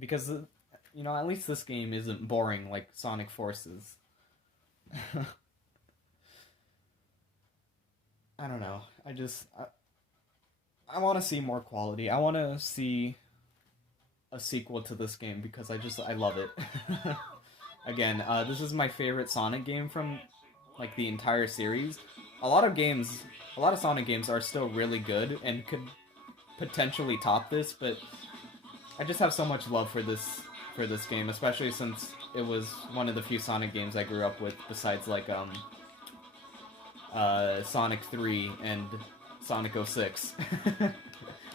because you know, at least this game isn't boring like Sonic Forces. I don't know. I want to see more quality. I want to see a sequel to this game because I love it. Again, this is my favorite Sonic game from like the entire series. A lot of games, a lot of Sonic games are still really good and could potentially top this, but I just have so much love for this game, especially since it was one of the few Sonic games I grew up with besides like Sonic 3 and Sonic 06.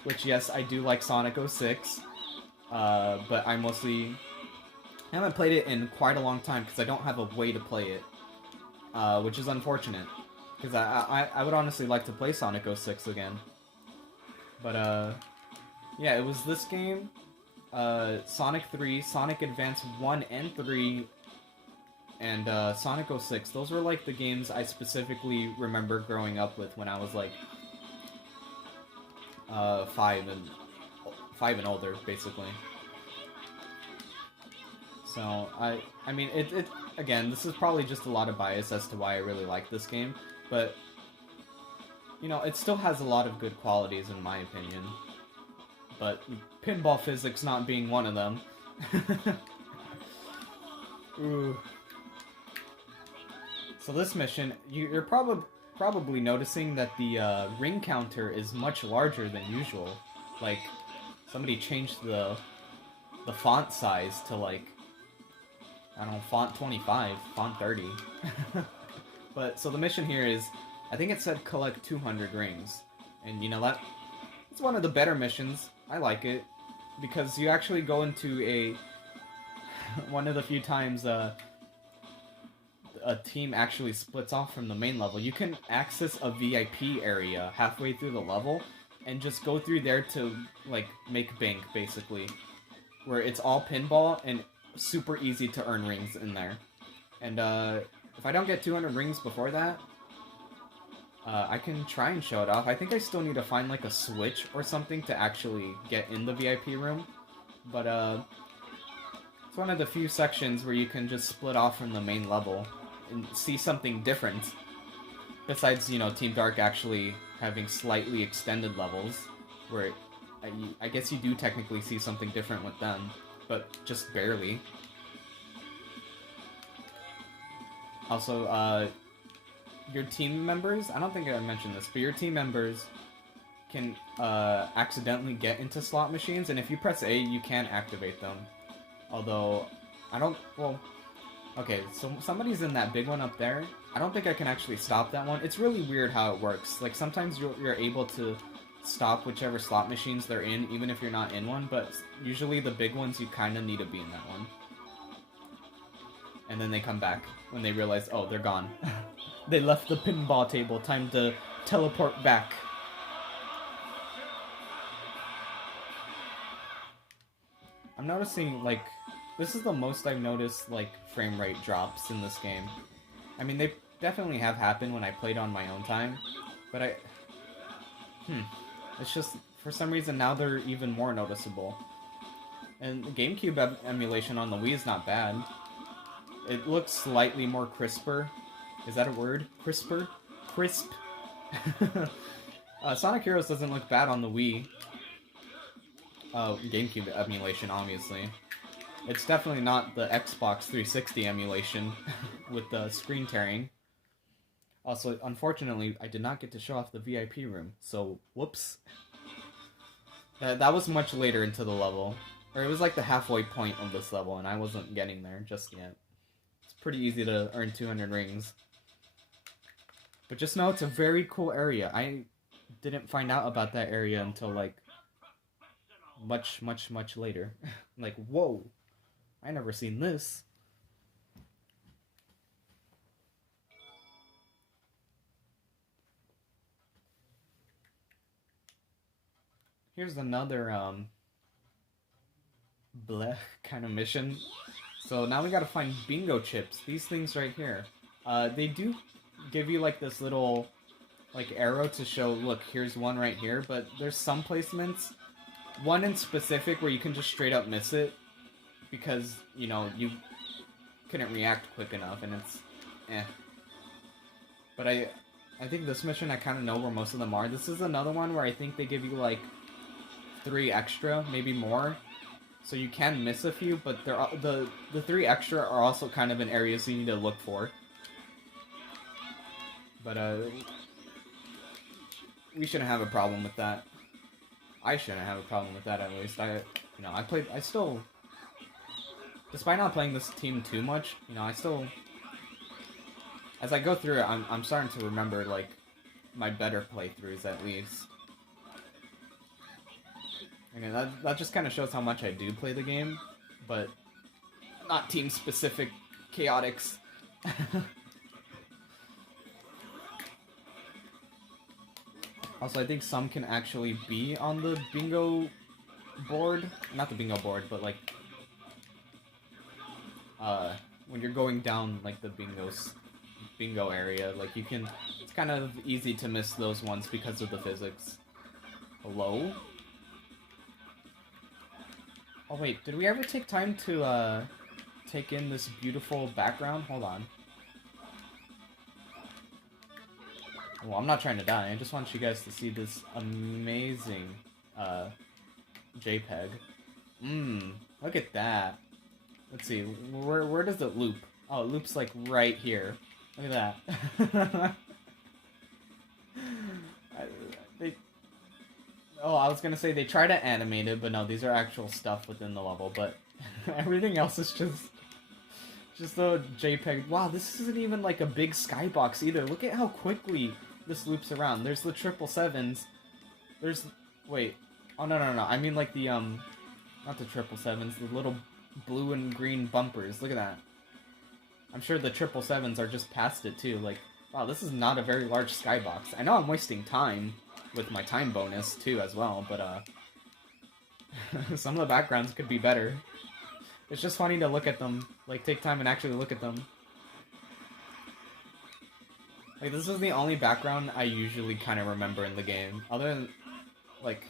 Which, yes, I do like Sonic 06, but I haven't played it in quite a long time because I don't have a way to play it, which is unfortunate, because I would honestly like to play Sonic 06 again. But, yeah, it was this game, Sonic 3, Sonic Advance 1 and 3, and Sonic 06. Those were like the games I specifically remember growing up with when I was like 5 and older, basically. So I mean it again, this is probably just a lot of bias as to why I really like this game, but you know, it still has a lot of good qualities in my opinion. But pinball physics not being one of them. Ooh. So this mission, you're probably noticing that the ring counter is much larger than usual. Like, somebody changed the font size to like, I don't know, font 25, font 30. But, so the mission here is, I think it said collect 200 rings. And you know, it's one of the better missions. I like it. Because you actually go into one of the few times a team actually splits off from the main level. You can access a VIP area halfway through the level and just go through there to like make bank, basically, where it's all pinball and super easy to earn rings in there. And if I don't get 200 rings before that, I can try and show it off. I think I still need to find like a switch or something to actually get in the VIP room, but it's one of the few sections where you can just split off from the main level and see something different. Besides, you know, Team Dark actually having slightly extended levels, where I guess you do technically see something different with them, but just barely. Also, your team members, I don't think I mentioned this, but your team members can accidentally get into slot machines, and if you press A, you can activate them. Although, okay, so somebody's in that big one up there. I don't think I can actually stop that one. It's really weird how it works. Like, sometimes you're able to stop whichever slot machines they're in, even if you're not in one, but usually the big ones, you kind of need to be in that one. And then they come back when they realize, oh, they're gone. They left the pinball table. Time to teleport back. I'm noticing, like, this is the most I've noticed, like, frame rate drops in this game. I mean, they definitely have happened when I played on my own time, but it's just, for some reason, now they're even more noticeable. And the GameCube emulation on the Wii is not bad. It looks slightly more crisper. Is that a word? Crisper? Crisp? Sonic Heroes doesn't look bad on the Wii. GameCube emulation, obviously. It's definitely not the Xbox 360 emulation with the screen tearing. Also, unfortunately, I did not get to show off the VIP room, so whoops. That was much later into the level. Or it was like the halfway point of this level, and I wasn't getting there just yet. It's pretty easy to earn 200 rings. But just know it's a very cool area. I didn't find out about that area until, like, much, much, much later. Like, whoa, I never seen this. Here's another, bleh kind of mission. So now we gotta find bingo chips. These things right here. They do give you, like, this little, like, arrow to show, look, here's one right here, but there's some placements, one in specific where you can just straight up miss it, because, you know, you couldn't react quick enough, and it's eh. But I think this mission, I kind of know where most of them are. This is another one where I think they give you, like, 3 extra, maybe more. So you can miss a few, but the 3 extra are also kind of in areas you need to look for. But, we shouldn't have a problem with that. I shouldn't have a problem with that, at least. I still... Despite not playing this team too much, you know, I still... As I go through it, I'm starting to remember, like, my better playthroughs, at least. Okay, that just kind of shows how much I do play the game, but not team-specific chaotics. Also, I think some can actually be on the bingo board. Not the bingo board, but, like, when you're going down, like, the bingo area, like, you can... It's kind of easy to miss those ones because of the physics. Hello? Oh, wait, did we ever take time to, take in this beautiful background? Hold on. Well, I'm not trying to die, I just want you guys to see this amazing, JPEG. Look at that. Let's see, where does it loop? Oh, it loops, like, right here. Look at that. I was gonna say they try to animate it, but no, these are actual stuff within the level, but everything else is just a JPEG. Wow, this isn't even like a big skybox either. Look at how quickly this loops around. There's the 777s. There's... Wait. Oh, no. I mean, like, the, not the 777s, the little blue and green bumpers. Look at that. I'm sure the 777s are just past it, too. Like, wow, this is not a very large skybox. I know I'm wasting time with my time bonus, too, as well, but, some of the backgrounds could be better. It's just funny to look at them. Like, take time and actually look at them. Like, this is the only background I usually kind of remember in the game. Other than, like,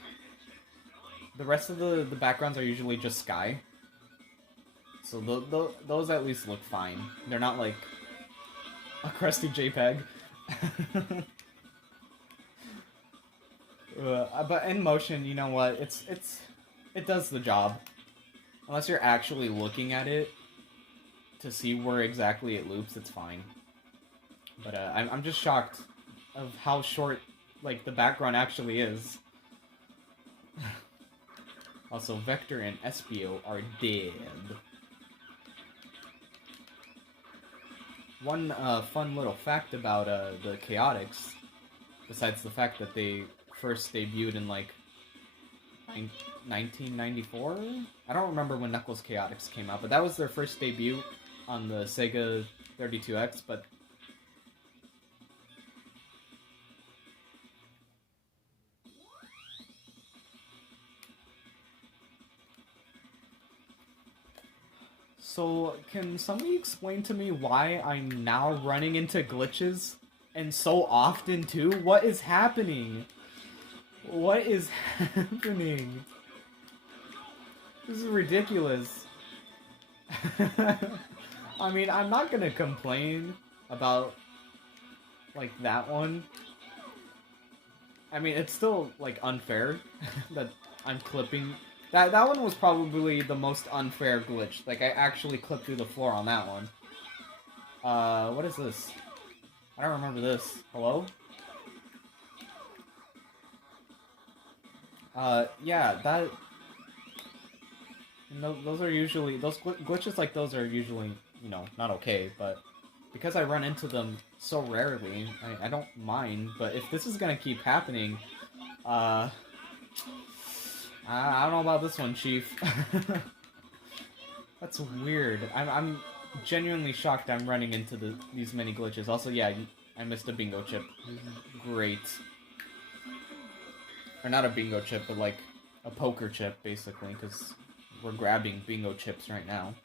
the rest of the backgrounds are usually just sky. So those at least look fine. They're not, like, a crusty JPEG. But in motion, you know what? It does the job. Unless you're actually looking at it to see where exactly it loops, it's fine. But I'm just shocked of how short, like, the background actually is. Also, Vector and Espio are dead. One fun little fact about the Chaotix, besides the fact that they first debuted in, like, 1994? I don't remember when Knuckles Chaotix came out, but that was their first debut on the Sega 32X, but... So, can somebody explain to me why I'm now running into glitches? And so often, too? What is happening? What is happening? This is ridiculous. I mean, I'm not gonna complain about, like, that one. I mean, it's still, like, unfair that I'm clipping... That one was probably the most unfair glitch. Like, I actually clipped through the floor on that one. What is this? I don't remember this. Hello? Yeah, that... No, those are usually... Those glitches like those are usually, you know, not okay, but... Because I run into them so rarely, I don't mind, but if this is gonna keep happening, I don't know about this one, Chief. That's weird. I'm genuinely shocked I'm running into these many glitches. Also, yeah, I missed a bingo chip. Great. Or not a bingo chip, but like a poker chip, basically, because we're grabbing bingo chips right now.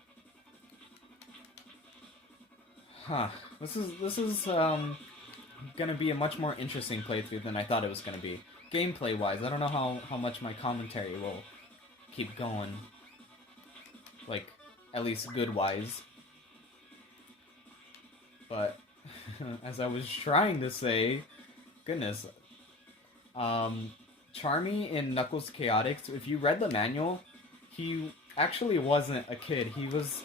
Huh. This is gonna be a much more interesting playthrough than I thought it was gonna be. Gameplay-wise, I don't know how much my commentary will keep going. Like, at least good-wise. But, as I was trying to say, goodness, Charmy in Knuckles Chaotix, if you read the manual, he actually wasn't a kid. He was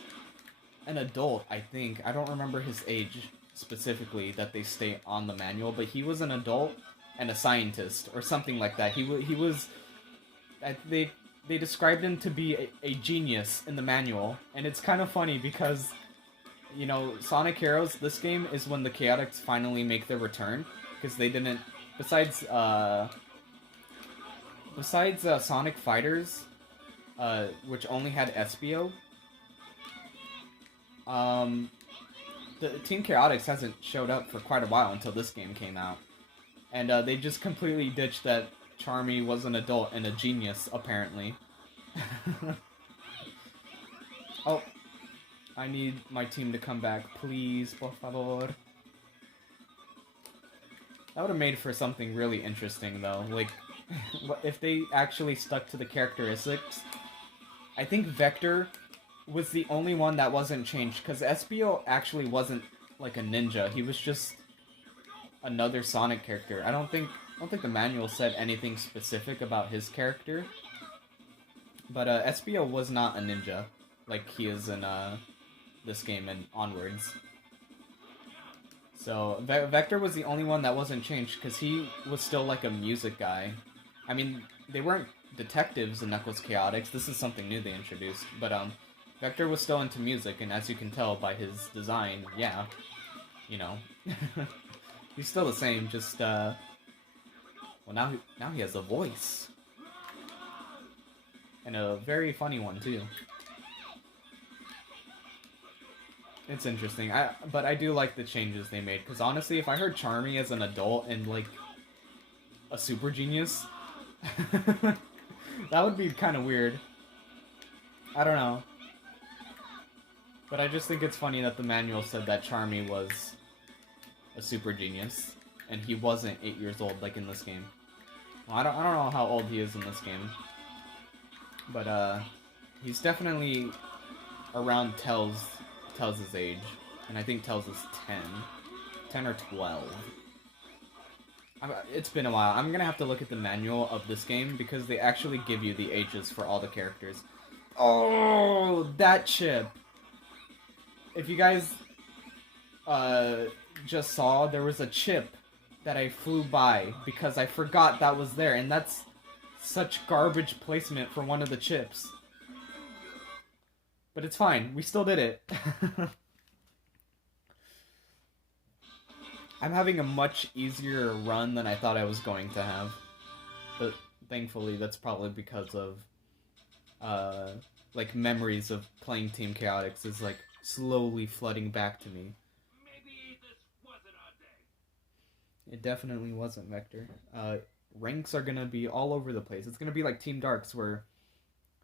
an adult, I think. I don't remember his age specifically that they state on the manual, but he was an adult and a scientist or something like that. He was they described him to be a genius in the manual, and it's kind of funny because, you know, Sonic Heroes, this game is when the Chaotix finally make their return, because they didn't, besides Sonic Fighters, which only had Espio, the Team Chaotix hasn't showed up for quite a while until this game came out. And they just completely ditched that Charmy was an adult and a genius, apparently. Oh, I need my team to come back, please, por favor. That would have made for something really interesting, though. Like, if they actually stuck to the characteristics. I think Vector was the only one that wasn't changed, because Espio actually wasn't like a ninja. He was just another Sonic character. I don't think the manual said anything specific about his character. But Espio was not a ninja like he is in this game and onwards. So Vector was the only one that wasn't changed because he was still like a music guy. I mean, they weren't detectives in Knuckles Chaotix. This is something new they introduced. But Vector was still into music, and as you can tell by his design, yeah, you know, he's still the same. Just well, now he has a voice, and a very funny one too. It's interesting. But I do like the changes they made, because honestly, if I heard Charmy as an adult and like a super genius, that would be kind of weird. I don't know. But I just think it's funny that the manual said that Charmy was a super genius, and he wasn't 8 years old like in this game. Well, I don't know how old he is in this game, but he's definitely around Tails' age, and I think Tails is 10 or 12. It's been a while. I'm gonna have to look at the manual of this game because they actually give you the ages for all the characters. Oh, that chip! If you guys just saw, there was a chip that I flew by because I forgot that was there, and that's such garbage placement for one of the chips. But it's fine, we still did it. I'm having a much easier run than I thought I was going to have. But thankfully, that's probably because of, like, memories of playing Team Chaotix is, like, slowly flooding back to me. Maybe this wasn't our day. It definitely wasn't, Vector. Ranks are gonna be all over the place. It's gonna be like Team Dark's, where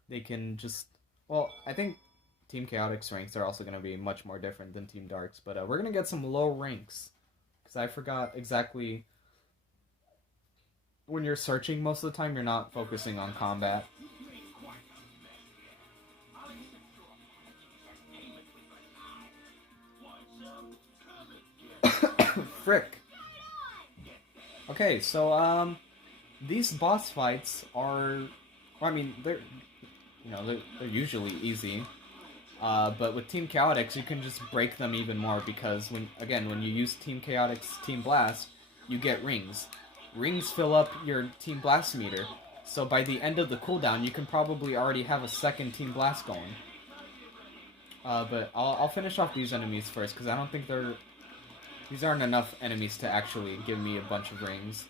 they can just... Well, I think Team Chaotix ranks are also gonna be much more different than Team Dark's, but we're gonna get some low ranks. Because I forgot exactly... When you're searching, most of the time you're not focusing on combat. Frick. Okay, so these boss fights are, well, I mean, they're usually easy. But with Team Chaotix, you can just break them even more because when you use Team Chaotix Team Blast, you get rings. Rings fill up your Team Blast meter. So by the end of the cooldown, you can probably already have a second Team Blast going. But I'll finish off these enemies first because I don't think these aren't enough enemies to actually give me a bunch of rings.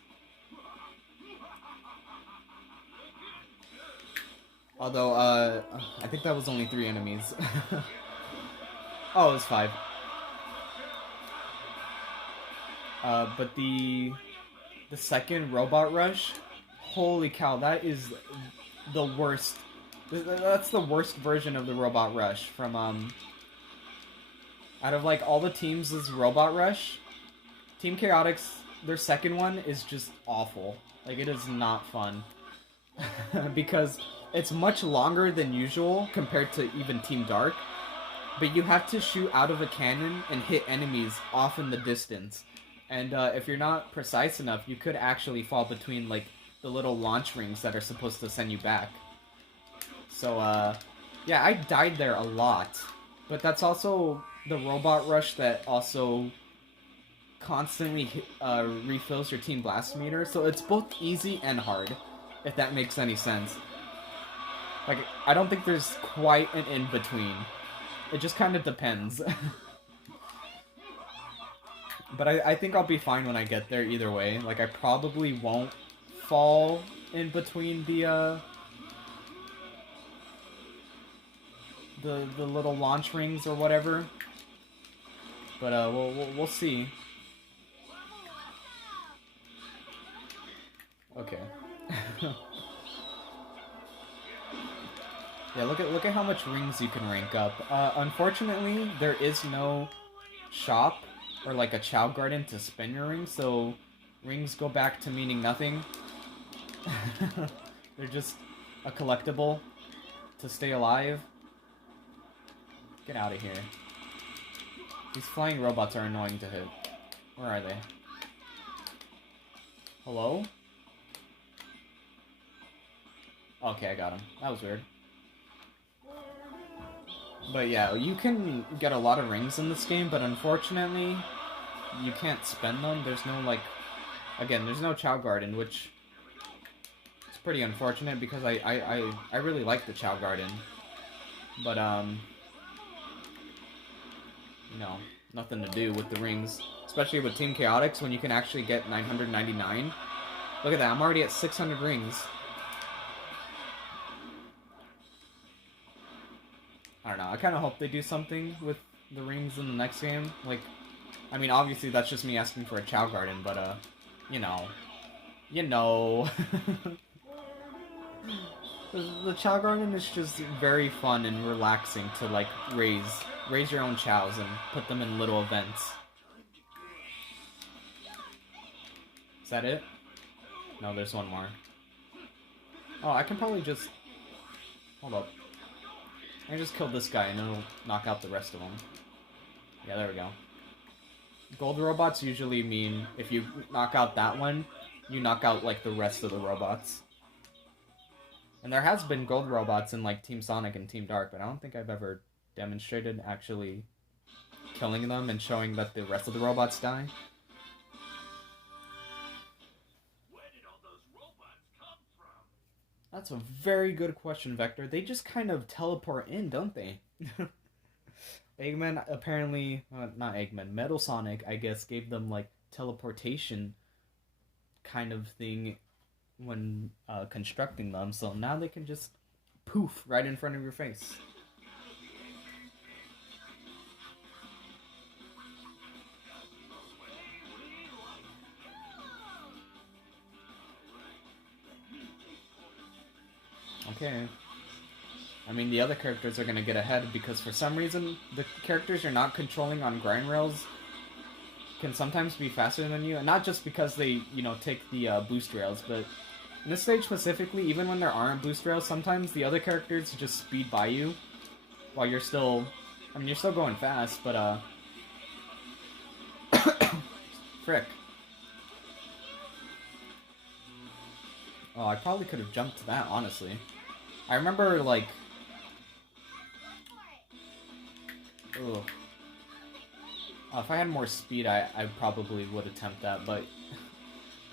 Although, I think that was only 3 enemies. Oh, it was 5. But the second Robot Rush, holy cow, that is the worst. That's the worst version of the Robot Rush from, out of, like, all the teams' Robot Rush, Team Chaotix, their second one is just awful. Like, it is not fun. Because it's much longer than usual compared to even Team Dark. but you have to shoot out of a cannon and hit enemies off in the distance. And if you're not precise enough, you could actually fall between like the little launch rings that are supposed to send you back. So yeah, I died there a lot. But that's also the robot rush that also constantly refills your team blast meter. So it's both easy and hard, if that makes any sense. Like, I don't think there's quite an in-between. It just kind of depends. But I think I'll be fine when I get there either way. Like, I probably won't fall in between the little launch rings or whatever. But we'll see. Okay. Yeah, look at how much rings you can rank up. Unfortunately, there is no shop or like a Chow Garden to spin your rings, so rings go back to meaning nothing. They're just a collectible to stay alive. Get out of here. These flying robots are annoying to hit. Where are they? Hello? Okay, I got him. That was weird. But yeah, you can get a lot of rings in this game, but unfortunately, you can't spend them. There's no, like... Again, there's no Chow Garden, which... is pretty unfortunate, because I really like the Chow Garden. But, you know, nothing to do with the rings. Especially with Team Chaotix, when you can actually get 999. Look at that, I'm already at 600 rings. I don't know, I kind of hope they do something with the rings in the next game. Like, I mean, obviously that's just me asking for a Chow Garden, but, you know. You know. The Chow Garden is just very fun and relaxing to, like, raise your own chows and put them in little events. Is that it? No, there's one more. Oh, I can probably just... Hold up. I just killed this guy and it'll knock out the rest of them. Yeah, there we go. Gold robots usually mean if you knock out that one, you knock out, like, the rest of the robots. And there has been gold robots in, like, Team Sonic and Team Dark, but I don't think I've ever demonstrated actually killing them and showing that the rest of the robots die. Where did all those robots come from? That's a very good question, Vector. They just kind of teleport in, don't they? Eggman apparently, not Eggman, Metal Sonic, I guess, gave them, like, teleportation kind of thing when constructing them, so now they can just poof right in front of your face. Okay. I mean, the other characters are gonna get ahead because for some reason, the characters you're not controlling on grind rails can sometimes be faster than you. And not just because they, you know, take the boost rails, but in this stage specifically, even when there aren't boost rails, sometimes the other characters just speed by you while you're still... I mean, you're still going fast, but, frick. Oh, I probably could have jumped to that, honestly. I remember, like... Ugh. If I had more speed, I probably would attempt that, but...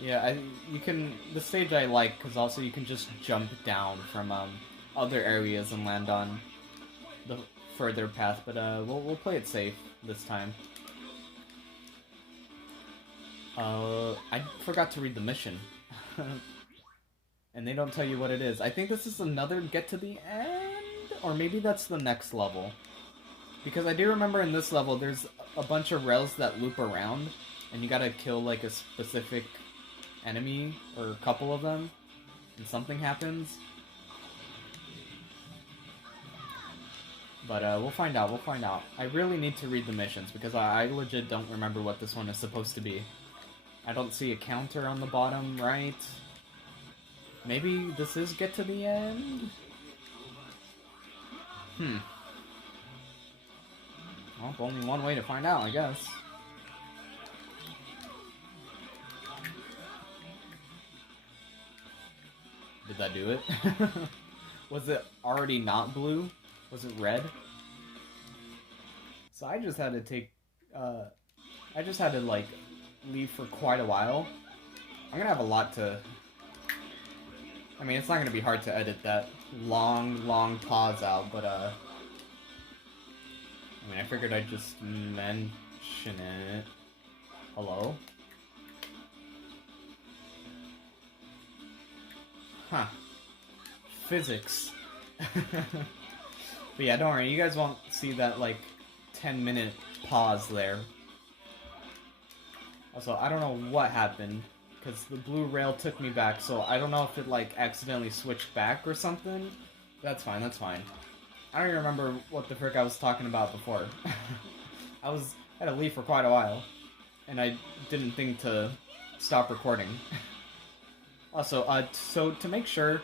Yeah, you can... The stage I like, because also you can just jump down from, other areas and land on the further path, but, we'll play it safe this time. I forgot to read the mission. And they don't tell you what it is. I think this is another get to the end? Or maybe that's the next level. Because I do remember in this level, there's a bunch of rails that loop around, and you gotta kill, like, a specific enemy, or a couple of them, and something happens. But, we'll find out, we'll find out. I really need to read the missions, because I legit don't remember what this one is supposed to be. I don't see a counter on the bottom right. Maybe this is get to the end? Well, only one way to find out, I guess. Did that do it? Was it already not blue? Was it red? So I just had to take, I just had to, like, leave for quite a while. I'm gonna have a lot to... I mean, it's not gonna be hard to edit that long pause out, but, I mean, I figured I'd just mention it. Hello? Huh. Physics. But yeah, don't worry, you guys won't see that, like, 10-minute pause there. Also, I don't know what happened, because the blue rail took me back, so I don't know if it, like, accidentally switched back or something. That's fine, that's fine. I don't even remember what the frick I was talking about before. I had to leave for quite a while, and I didn't think to stop recording. Also, so to make sure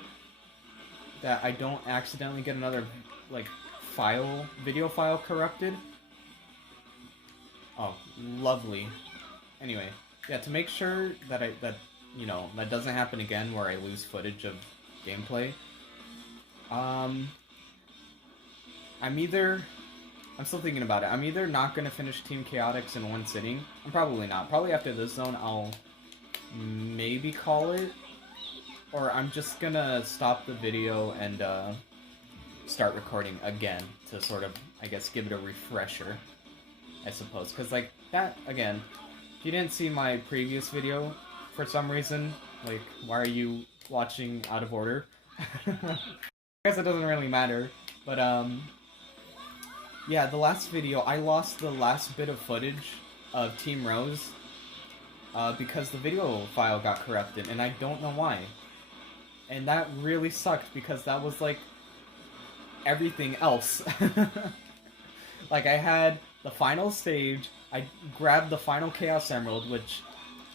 that I don't accidentally get another, like, video file corrupted. Oh, lovely. Anyway, yeah, to make sure that you know, that doesn't happen again where I lose footage of gameplay, I'm still thinking about it. I'm either not gonna finish Team Chaotix in one sitting. I'm probably not. Probably after this zone, I'll maybe call it. Or I'm just gonna stop the video and start recording again to sort of, I guess, give it a refresher, I suppose. Because, like, that, again, if you didn't see my previous video for some reason, like, why are you watching out of order? I guess it doesn't really matter. But, yeah, the last video, I lost the last bit of footage of Team Rose because the video file got corrupted, and I don't know why. And that really sucked, because that was, like, everything else. Like, I had the final stage, I grabbed the final Chaos Emerald, which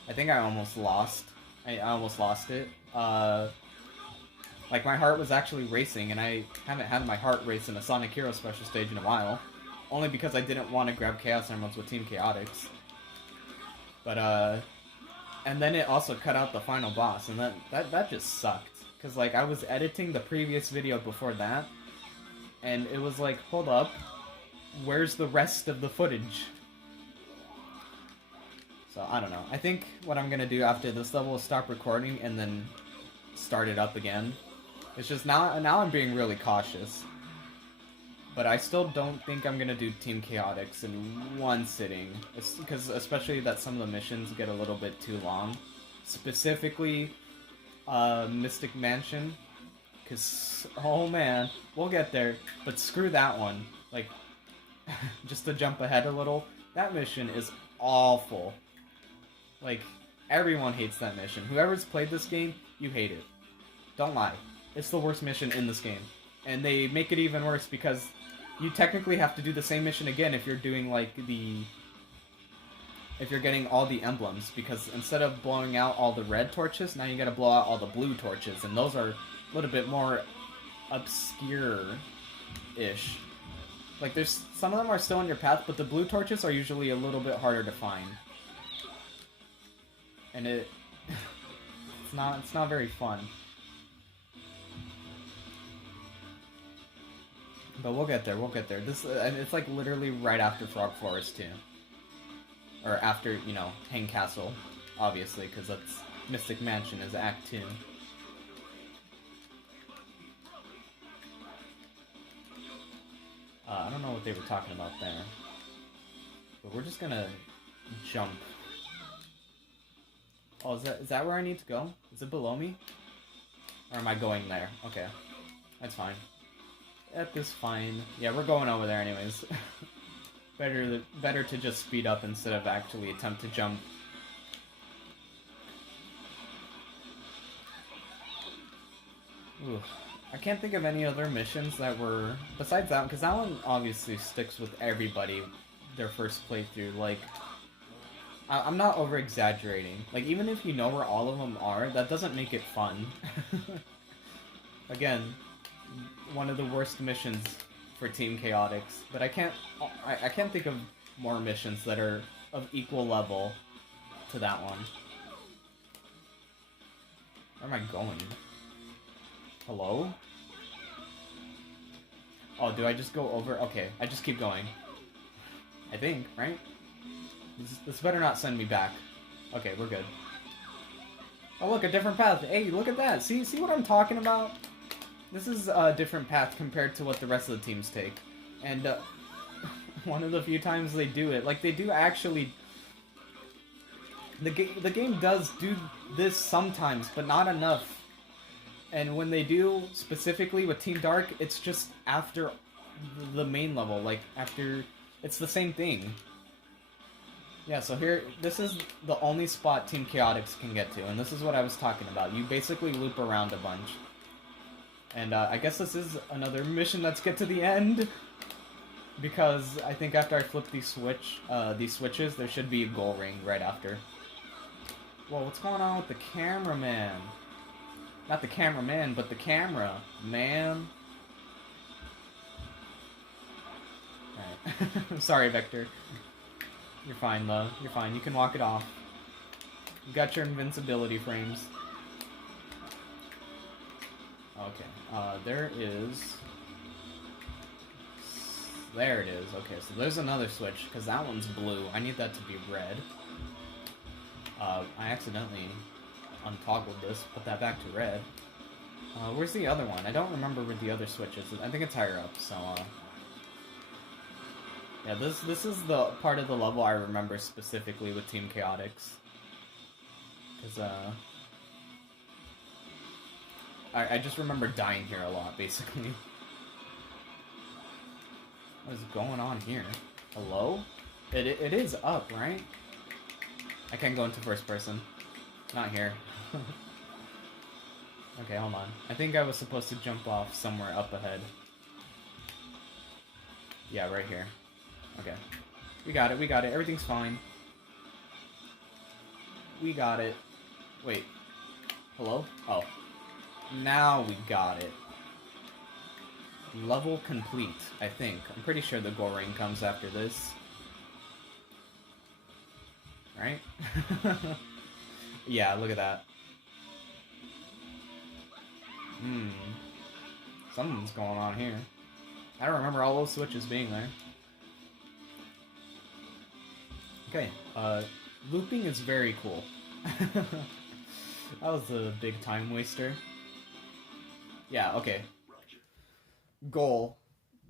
I think I almost lost. I almost lost it. Like, my heart was actually racing, and I haven't had my heart race in a Sonic Hero special stage in a while. Only because I didn't want to grab Chaos Emeralds with Team Chaotix. But, and then it also cut out the final boss, and that just sucked. Because, like, I was editing the previous video before that, and it was like, hold up, where's the rest of the footage? So, I don't know. I think what I'm gonna do after this level is stop recording and then start it up again. It's just now I'm being really cautious. But I still don't think I'm gonna do Team Chaotix in one sitting. Because especially that some of the missions get a little bit too long. Specifically, Mystic Mansion. Because, oh man, we'll get there. But screw that one. Like, just to jump ahead a little, that mission is awful. Like, everyone hates that mission. Whoever's played this game, you hate it. Don't lie. It's the worst mission in this game. And they make it even worse because you technically have to do the same mission again if you're doing, like, if you're getting all the emblems, because instead of blowing out all the red torches, now you gotta blow out all the blue torches, and those are a little bit more obscure-ish. Like, there's some of them are still in your path, but the blue torches are usually a little bit harder to find. And it's not very fun. But we'll get there, we'll get there. This, and it's like literally right after Frog Forest too. Or after, you know, Hang Castle, obviously, because that's Mystic Mansion is Act 2. I don't know what they were talking about there. But we're just gonna jump. Oh, is that where I need to go? Is it below me? Or am I going there? Okay. That's fine. That is fine. Yeah, we're going over there anyways. Better to just speed up instead of actually attempt to jump. Ooh. I can't think of any other missions that were... Besides that one, because that one obviously sticks with everybody, their first playthrough. Like, I'm not over-exaggerating. Like, even if you know where all of them are, that doesn't make it fun. Again, one of the worst missions for Team Chaotix, but I can't think of more missions that are of equal level to that one. Where am I going? Hello? Oh, do I just go over? Okay, I just keep going. I think, right? This better not send me back. Okay, we're good. Oh look, a different path. Hey, look at that. See what I'm talking about? This is a different path compared to what the rest of the teams take. And one of the few times they do it, like they do actually... The game does do this sometimes, but not enough. And when they do, specifically with Team Dark, it's just after the main level, like after... It's the same thing. Yeah, so here, this is the only spot Team Chaotix can get to, and this is what I was talking about. You basically loop around a bunch. And I guess this is another mission. Let's get to the end. Because I think after I flip these switches, there should be a goal ring right after. Whoa, what's going on with the cameraman? Not the cameraman, but the camera, man. Alright. Sorry, Vector. You're fine, though. You're fine. You can walk it off. You got your invincibility frames. Okay. There is... There it is. Okay, so there's another switch, because that one's blue. I need that to be red. I accidentally untoggled this, put that back to red. Where's the other one? I don't remember where the other switch is. I think it's higher up, so, yeah, this is the part of the level I remember specifically with Team Chaotix. Because, I just remember dying here a lot, basically. What is going on here? Hello? It is up, right? I can't go into first person. Not here. Okay, hold on. I think I was supposed to jump off somewhere up ahead. Yeah, right here. Okay. We got it, we got it. Everything's fine. We got it. Wait. Hello? Oh. Now we got it. Level complete, I think. I'm pretty sure the goal ring comes after this. Right? Yeah, look at that. Something's going on here. I don't remember all those switches being there. Okay, looping is very cool. That was a big time waster. Yeah, okay. Goal.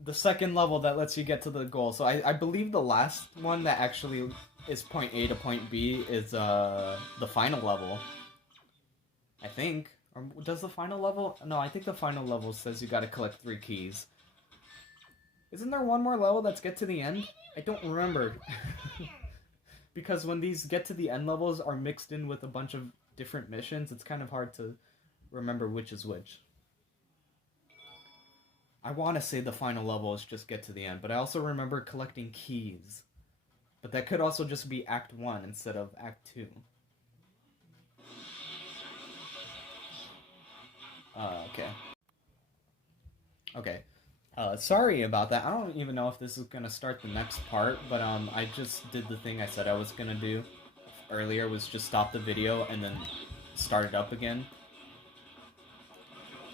The second level that lets you get to the goal. So I believe the last one that actually is point A to point B is the final level. I think. Or does the final level? No, I think the final level says you gotta collect 3 keys. Isn't there one more level that's get to the end? I don't remember. Because when these get to the end levels are mixed in with a bunch of different missions, it's kind of hard to remember which is which. I want to say the final level is just get to the end, but I also remember collecting keys. But that could also just be Act 1 instead of Act 2. Okay. Okay. Sorry about that. I don't even know if this is gonna start the next part, but I just did the thing I said I was gonna do earlier, was just stop the video and then start it up again.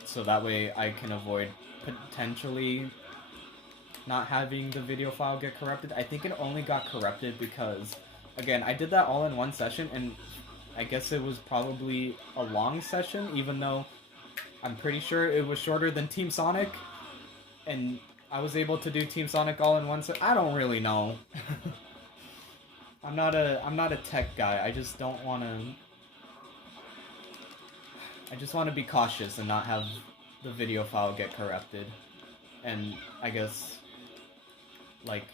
So that way I can avoid potentially not having the video file get corrupted. I think it only got corrupted because, again, I did that all in one session, and I guess it was probably a long session, even though I'm pretty sure it was shorter than Team Sonic, and I was able to do Team Sonic all in one session. I don't really know. I'm not a tech guy. I just don't want to... I just want to be cautious and not have the video file get corrupted. And I guess, like,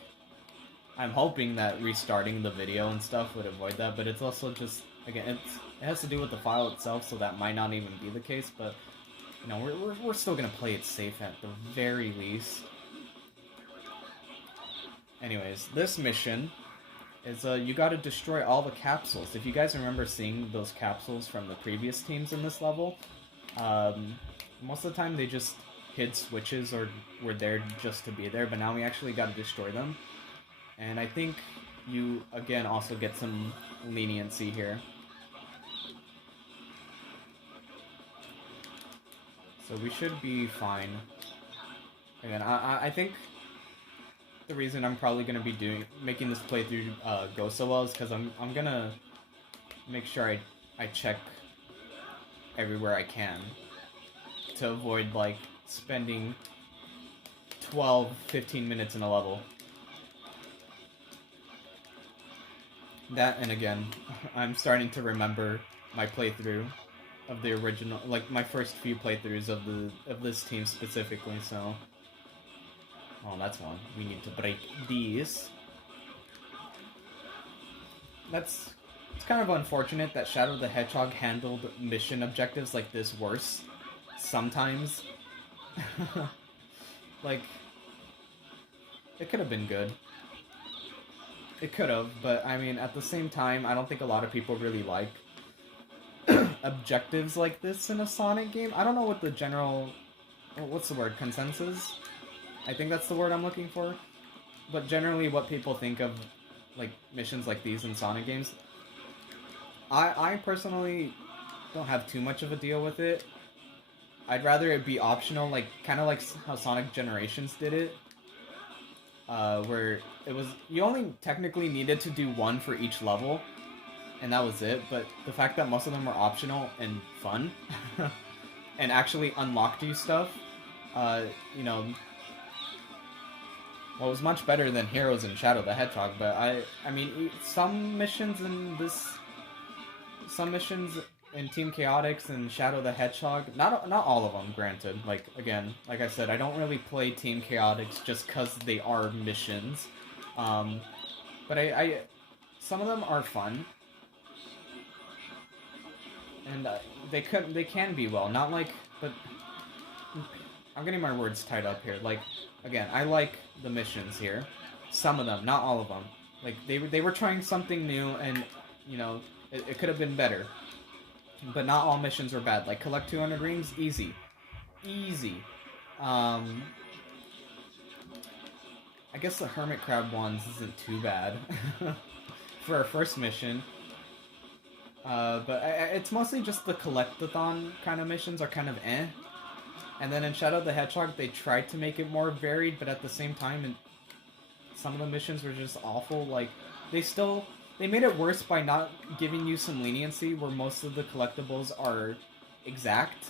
I'm hoping that restarting the video and stuff would avoid that, but it's also just, again, it has to do with the file itself, so that might not even be the case, but, you know, we're still gonna play it safe at the very least. Anyways, this mission is, you gotta destroy all the capsules. If you guys remember seeing those capsules from the previous teams in this level, most of the time they just hid switches or were there just to be there, but now we actually got to destroy them. And I think you, again, also get some leniency here. So we should be fine. Again, I think the reason I'm probably going to be making this playthrough go so well is because I'm going to make sure I check everywhere I can to avoid, like, spending 12-15 minutes in a level. That, and again, I'm starting to remember my playthrough of the original, like, my first few playthroughs of this team specifically, so... Oh, that's one. We need to break these. It's kind of unfortunate that Shadow the Hedgehog handled mission objectives like this worse. Sometimes. Like, it could have been good. It could have, but I mean, at the same time, I don't think a lot of people really like objectives like this in a Sonic game. I don't know what the general... What's the word? Consensus? I think that's the word I'm looking for. But generally what people think of, like, missions like these in Sonic games, I personally don't have too much of a deal with it. I'd rather it be optional, like, kind of like how Sonic Generations did it. Where it was, you only technically needed to do one for each level, and that was it, but the fact that most of them were optional and fun, and actually unlocked you stuff, you know... Well, it was much better than Heroes and Shadow the Hedgehog, but I mean, some missions in Team Chaotix and Shadow the Hedgehog, not all of them, granted. Like, again, like I said, I don't really play Team Chaotix just because they are missions. But some of them are fun. And they can be well, not like, but I'm getting my words tied up here. Like, again, I like the missions here. Some of them, not all of them. Like, they were trying something new, and, you know, it could have been better. But not all missions were bad. Like, collect 200 rings, easy. Easy. I guess the Hermit Crab ones isn't too bad for our first mission. But it's mostly just the collectathon kind of missions are kind of eh. And then in Shadow the Hedgehog, they tried to make it more varied, but at the same time, some of the missions were just awful. Like, they made it worse by not giving you some leniency where most of the collectibles are exact.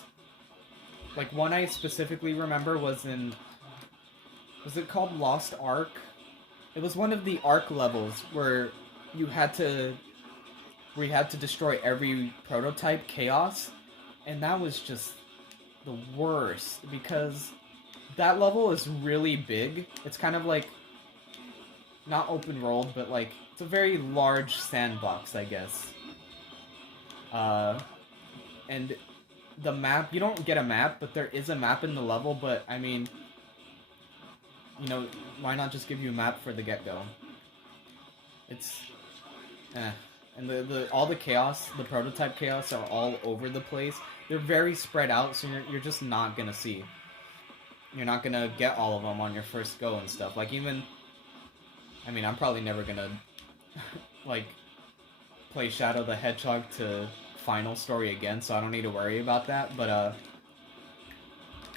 Like, one I specifically remember was it called Lost Ark? It was one of the Ark levels where you had to destroy every prototype Chaos, and that was just the worst, because that level is really big. It's kind of like, not open world, but like, it's a very large sandbox, I guess. And the map, you don't get a map, but there is a map in the level, but I mean, you know, why not just give you a map for the get-go? It's, and all the chaos, the prototype chaos are all over the place. They're very spread out, so you're just not gonna see. You're not gonna get all of them on your first go and stuff. Like, even, I mean, I'm probably never gonna, like, play Shadow the Hedgehog to final story again, so I don't need to worry about that, but,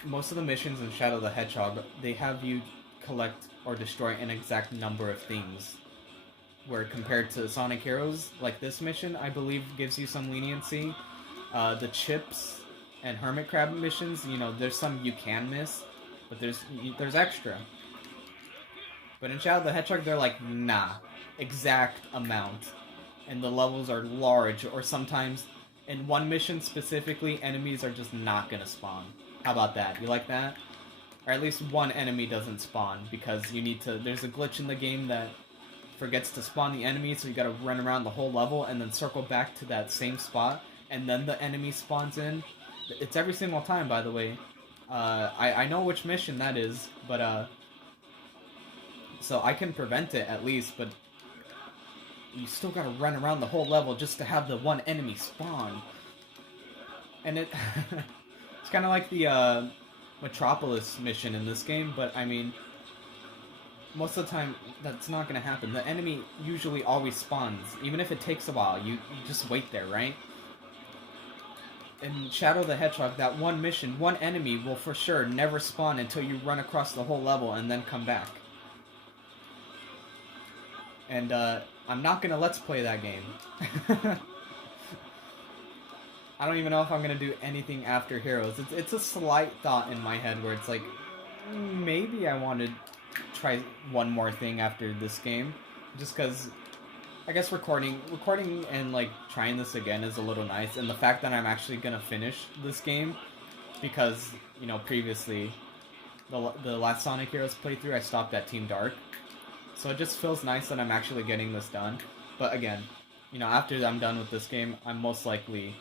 most of the missions in Shadow the Hedgehog, they have you collect or destroy an exact number of things. Where compared to Sonic Heroes, like this mission, I believe gives you some leniency. The chips and Hermit Crab missions, you know, there's some you can miss, but there's extra. But in Shadow the Hedgehog, they're like, nah, exact amount. And the levels are large, or sometimes, in one mission specifically, enemies are just not gonna spawn. How about that? You like that? Or at least one enemy doesn't spawn, because there's a glitch in the game that forgets to spawn the enemy, so you gotta run around the whole level and then circle back to that same spot, and then the enemy spawns in. It's every single time, by the way. I know which mission that is, but, so I can prevent it at least, but you still gotta run around the whole level just to have the one enemy spawn. And it's kind of like when Metropolis mission in this game, but I mean, most of the time, that's not going to happen. The enemy usually always spawns. Even if it takes a while, you just wait there, right? In Shadow the Hedgehog, that one mission, one enemy will for sure never spawn until you run across the whole level and then come back. And, I'm not going to Let's Play that game. I don't even know if I'm going to do anything after Heroes. It's a slight thought in my head where it's like, maybe I want to try one more thing after this game, just because I guess recording and like trying this again is a little nice, and the fact that I'm actually gonna finish this game, because you know previously the last Sonic Heroes playthrough I stopped at Team Dark, so it just feels nice that I'm actually getting this done. But again, you know, after I'm done with this game, I'm most likely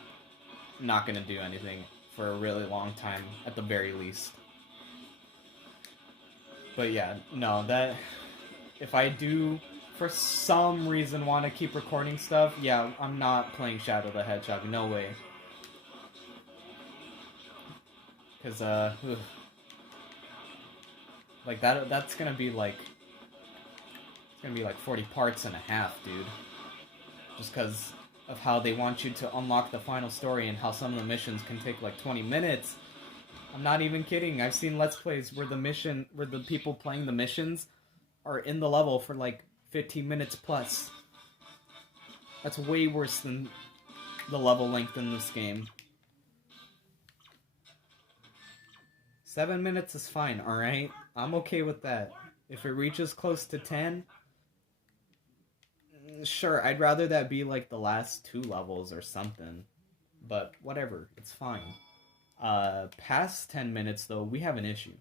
not gonna do anything for a really long time at the very least. But yeah, no, that if I do for some reason want to keep recording stuff, yeah, I'm not playing Shadow the Hedgehog, no way. Cause like that's gonna be like, it's gonna be like 40 parts and a half, dude. Just cause of how they want you to unlock the final story and how some of the missions can take like 20 minutes. I'm not even kidding. I've seen Let's Plays where the people playing the missions are in the level for like 15 minutes plus. That's way worse than the level length in this game. 7 minutes is fine, alright? I'm okay with that. If it reaches close to 10, sure, I'd rather that be like the last 2 levels or something. But whatever, it's fine. Past 10 minutes though, we have an issue.